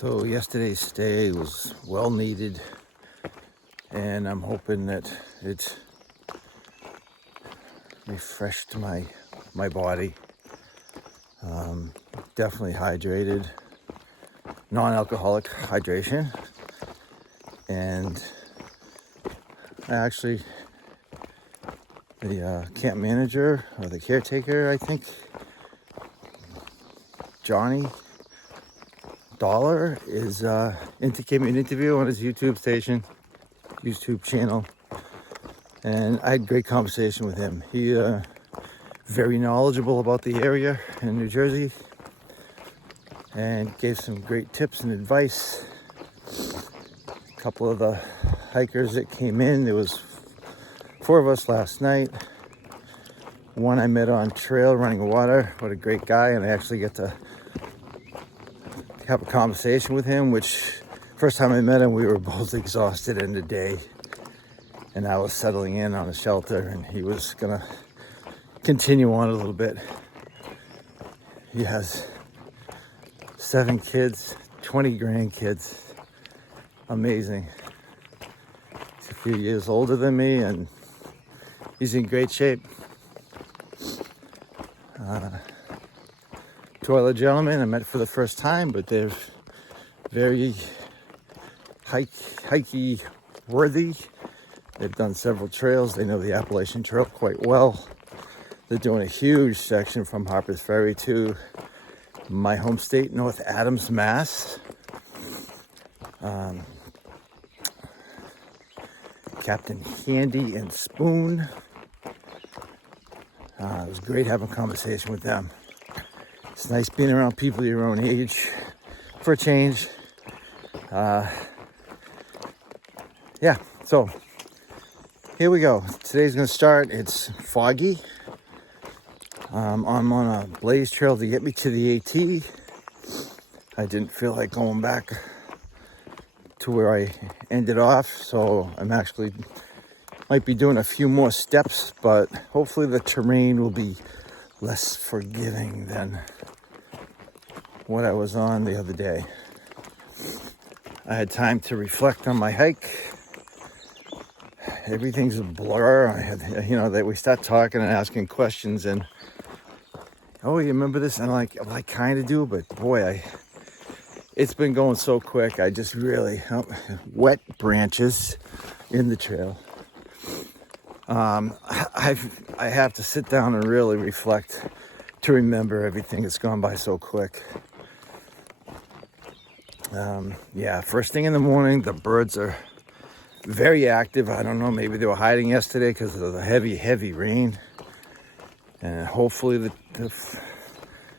So yesterday's stay was well needed, and I'm hoping that it refreshed my body. Definitely hydrated, non-alcoholic hydration, and actually the camp manager or the caretaker, I think, Johnny Dollar, is gave me an interview on his YouTube channel, and I had great conversation with him. He very knowledgeable about the area in New Jersey, and gave some great tips and advice. A couple of the hikers that came in, there was 4 of us last night. One I met on trail running water. What a great guy, and I actually get to have a conversation with him, which first time I met him, we were both exhausted in the day, and I was settling in on a shelter, and he was gonna continue on a little bit. He has 7 kids, 20 grandkids. Amazing. He's a few years older than me, and he's in great shape. 2 other gentlemen I met for the first time, but they're very hikey worthy. They've done several trails. They know the Appalachian Trail quite well. They're doing a huge section from Harper's Ferry to my home state, North Adams, Mass. Captain Candy and Spoon. It was great having a conversation with them. It's nice being around people your own age for a change. So here we go. Today's gonna start. It's foggy. I'm on a blaze trail to get me to the AT. I didn't feel like going back to where I ended off, so I'm actually might be doing a few more steps, but hopefully the terrain will be less forgiving than what I was on the other day. I had time to reflect on my hike. Everything's a blur. I had, that we start talking and asking questions, and oh, you remember this? And I kind of do, but boy, it's been going so quick. I just really wet branches in the trail. I have to sit down and really reflect to remember everything that's gone by so quick. First thing in the morning, the birds are very active. I don't know, maybe they were hiding yesterday because of the heavy rain. And hopefully the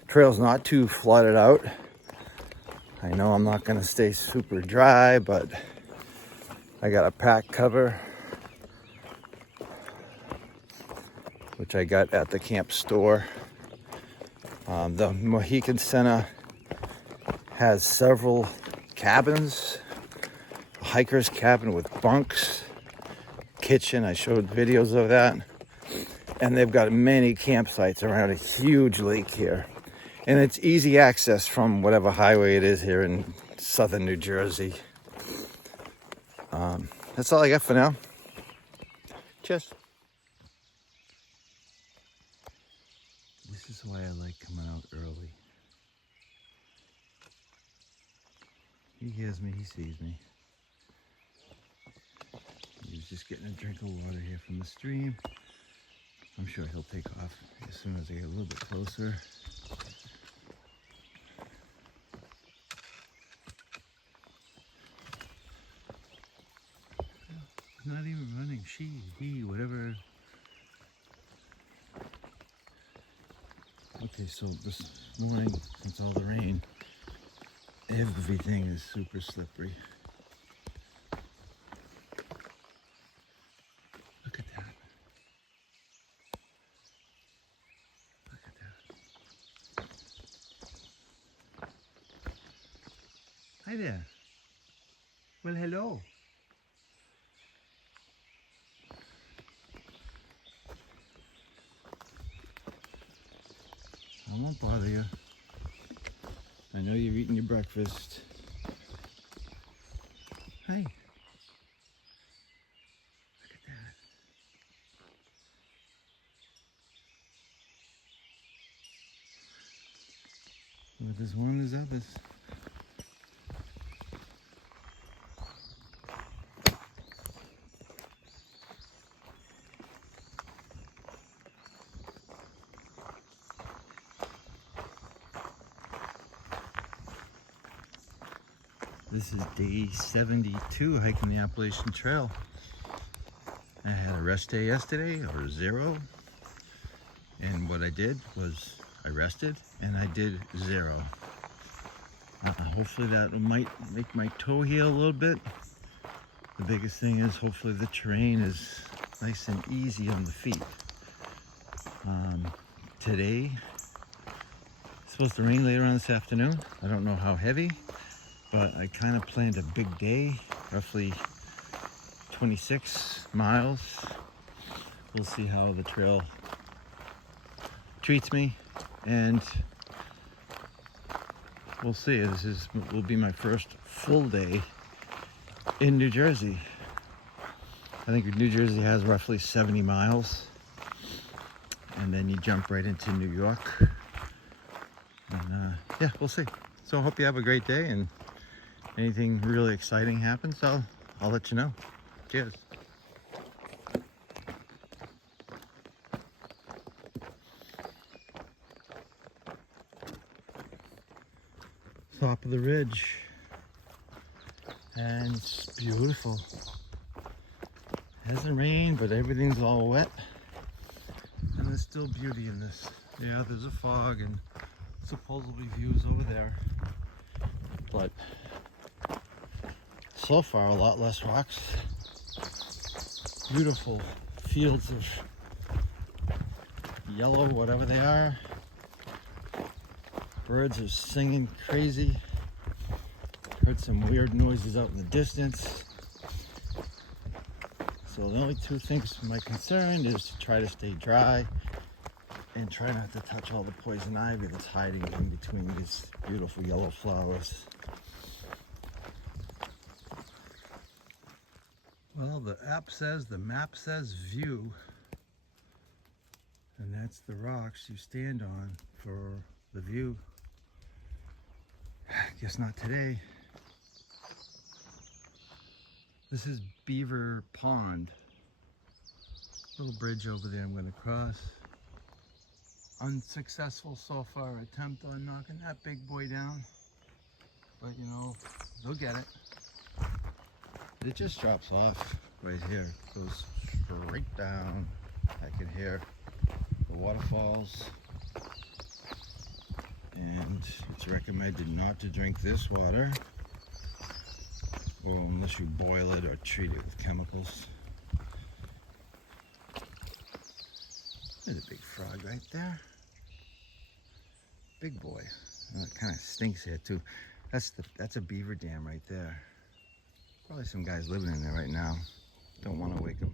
trail's not too flooded out. I know I'm not going to stay super dry, but I got a pack cover, which I got at the camp store. The Mohican Center has several cabins, a hiker's cabin with bunks, kitchen. I showed videos of that. And they've got many campsites around a huge lake here. And it's easy access from whatever highway it is here in southern New Jersey. That's all I got for now. Cheers. This is why I like coming out early. He hears me, he sees me. He's just getting a drink of water here from the stream. I'm sure he'll take off as soon as I get a little bit closer. He's not even running. He, whatever. Okay, so this morning, since all the rain, everything is super slippery. Look at that. Look at that. Hi there. Well, hello. I won't bother you. I know you've eaten your breakfast. Hey, look at that. Well, there's one, there's others. This is day 72 hiking the Appalachian Trail. I had a rest day yesterday, or 0. And what I did was I rested and I did 0. Hopefully that might make my toe heal a little bit. The biggest thing is hopefully the terrain is nice and easy on the feet. Today, it's supposed to rain later on this afternoon. I don't know how heavy, but I kind of planned a big day, roughly 26 miles. We'll see how the trail treats me, and we'll see. Will be my first full day in New Jersey. I think New Jersey has roughly 70 miles, and then you jump right into New York. And yeah, we'll see. So I hope you have a great day, and anything really exciting happens, I'll let you know. Cheers. Top of the ridge, and it's beautiful. It hasn't rained, but everything's all wet, and there's still beauty in this. Yeah, there's a fog and supposedly views over there, but so far a lot less rocks. Beautiful fields of yellow, whatever they are. Birds are singing crazy. Heard some weird noises out in the distance. So the only two things my concern is to try to stay dry and try not to touch all the poison ivy that's hiding in between these beautiful yellow flowers. Well, the map says view, and that's the rocks you stand on for the view. Guess not today. This is Beaver Pond. Little bridge over there I'm going to cross. Unsuccessful so far attempt on knocking that big boy down. But you know, they'll get it. It just drops off right here. It goes straight down. I can hear the waterfalls. And it's recommended not to drink this water, or unless you boil it or treat it with chemicals. There's a big frog right there. Big boy. Oh, it kind of stinks here too. That's a beaver dam right there. Probably some guys living in there right now. Don't want to wake them.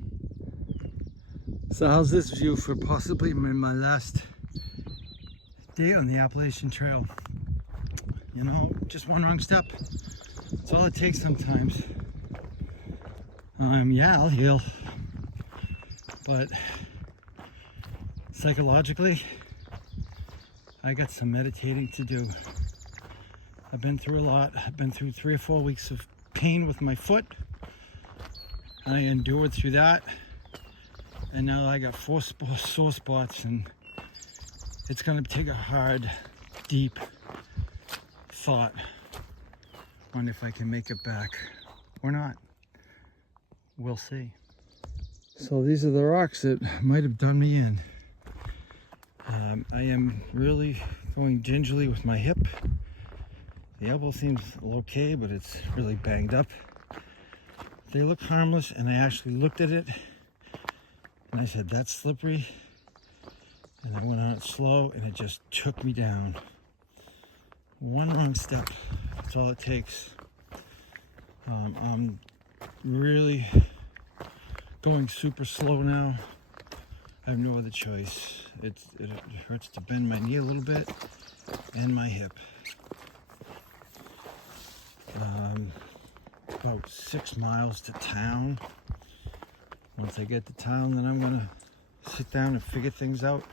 So how's this view for possibly my last day on the Appalachian Trail? You know, just one wrong step. That's all it takes sometimes. Yeah, I'll heal. But psychologically, I got some meditating to do. I've been through a lot. I've been through 3 or 4 weeks of pain with my foot. I endured through that. And now I got 4 sore spots, and it's gonna take a hard, deep thought on if I can make it back or not. We'll see. So these are the rocks that might have done me in. I am really going gingerly with my hip. The elbow seems okay, but it's really banged up. They look harmless, and I actually looked at it and I said, that's slippery. And I went on it slow, and it just took me down. One wrong step, that's all it takes. I'm really going super slow now. I have no other choice. It hurts to bend my knee a little bit and my hip. about 6 miles to town. Once I get to town, then I'm gonna sit down and figure things out.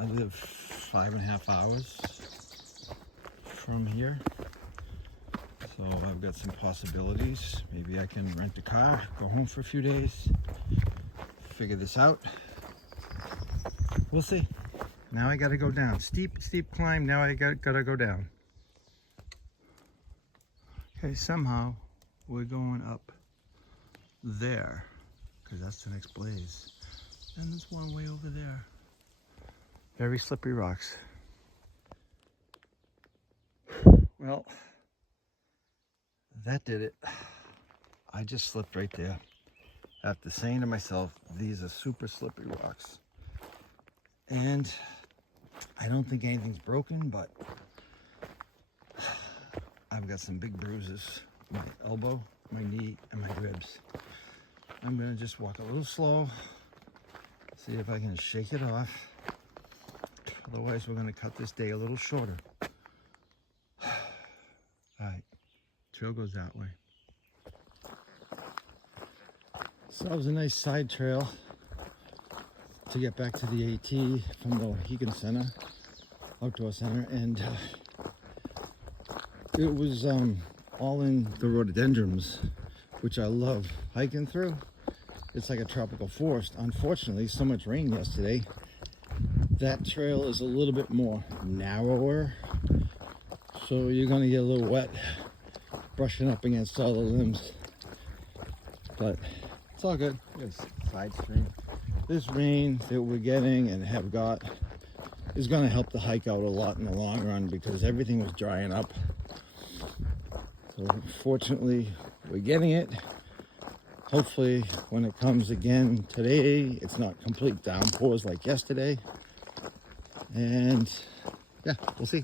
I live 5.5 hours from here, so I've got some possibilities. Maybe I can rent a car, go home for a few days, figure this out. We'll see. Now I gotta go down. Steep climb, now I gotta go down. Okay, somehow we're going up there, because that's the next blaze. And there's one way over there. Very slippery rocks. Well, that did it. I just slipped right there. After saying to myself, these are super slippery rocks. And I don't think anything's broken, but I've got some big bruises. My elbow, my knee, and my ribs. I'm gonna just walk a little slow, see if I can shake it off. Otherwise, we're gonna cut this day a little shorter. All right, trail goes that way. So that was a nice side trail to get back to the AT from the Hegan Center, Outdoor Center, and it was all in the rhododendrons, which I love hiking through. It's like a tropical forest. Unfortunately, so much rain yesterday, that trail is a little bit more narrower, so you're gonna get a little wet brushing up against all the limbs, but it's all good. It's side stream. This rain that we're getting and have got is gonna help the hike out a lot in the long run, because everything was drying up. So fortunately, we're getting it. Hopefully, when it comes again today, it's not complete downpours like yesterday. And yeah, we'll see.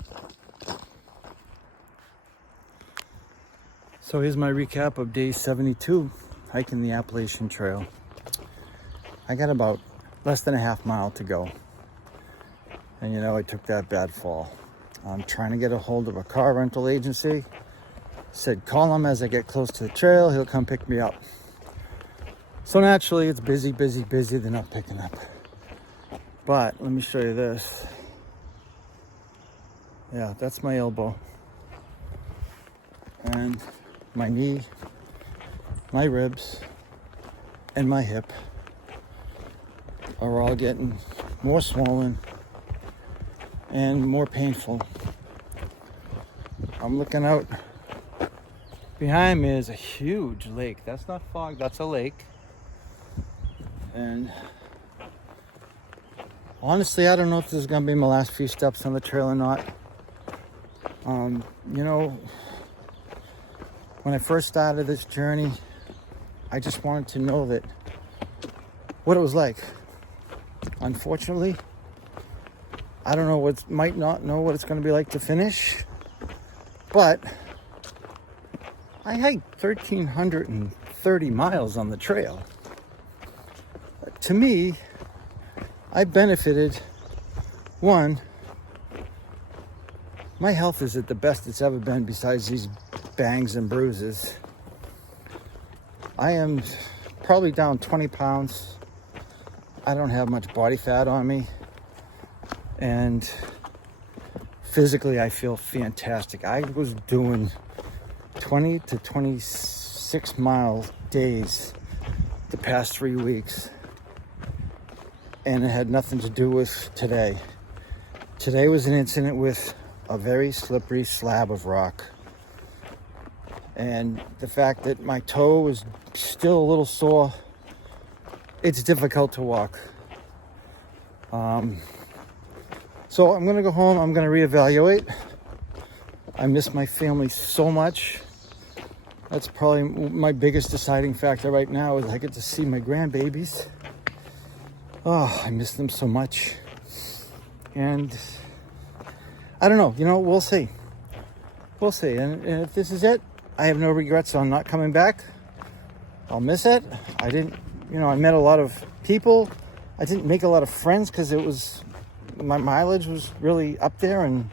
So here's my recap of day 72, hiking the Appalachian Trail. I got about less than a half mile to go. And you know, I took that bad fall. I'm trying to get a hold of a car rental agency. Said call him as I get close to the trail, he'll come pick me up. So naturally it's busy, they're not picking up. But let me show you this. Yeah, that's my elbow. And my knee, my ribs, and my hip are all getting more swollen and more painful. I'm looking out. Behind me is a huge lake. That's not fog, that's a lake. And honestly, I don't know if this is gonna be my last few steps on the trail or not. You know, when I first started this journey, I just wanted to know that what it was like. Unfortunately, I don't know might not know what it's gonna be like to finish, but I hiked 1,330 miles on the trail. To me, I benefited. One, my health is at the best it's ever been besides these bangs and bruises. I am probably down 20 pounds. I don't have much body fat on me. And physically, I feel fantastic. I was doing 20 to 26 mile days the past 3 weeks. And it had nothing to do with today. Today was an incident with a very slippery slab of rock. And the fact that my toe is still a little sore, it's difficult to walk. So I'm gonna go home, I'm gonna reevaluate. I miss my family so much. That's probably my biggest deciding factor right now, is I get to see my grandbabies. Oh, I miss them so much. And I don't know, you know, we'll see. We'll see. And if this is it, I have no regrets on not coming back. I'll miss it. I didn't, you know, I met a lot of people. I didn't make a lot of friends because my mileage was really up there, and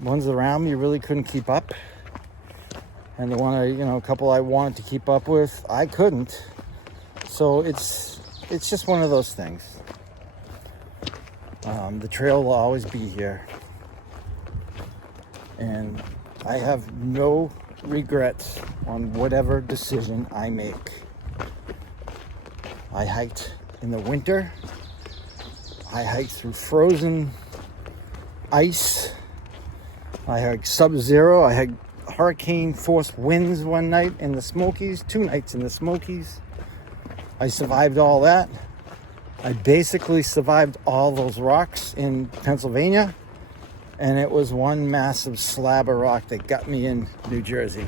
ones around me really couldn't keep up. And the one a couple I wanted to keep up with, I couldn't. So it's just one of those things. The trail will always be here. And I have no regrets on whatever decision I make. I hiked in the winter. I hiked through frozen ice. I had sub-zero. I had hurricane-force winds one night in the Smokies, 2 nights in the Smokies. I survived all that. I basically survived all those rocks in Pennsylvania, and it was one massive slab of rock that got me in New Jersey.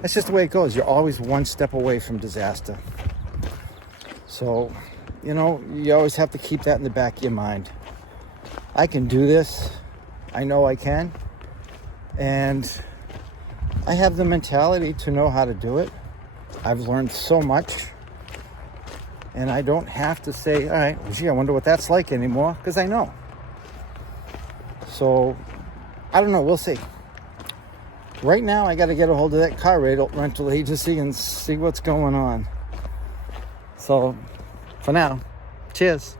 That's just the way it goes. You're always one step away from disaster. So, you always have to keep that in the back of your mind. I can do this. I know I can. And I have the mentality to know how to do it. I've learned so much. And I don't have to say, all right, well, gee, I wonder what that's like anymore, because I know. So, I don't know. We'll see. Right now, I got to get a hold of that car rental agency and see what's going on. So, for now, cheers.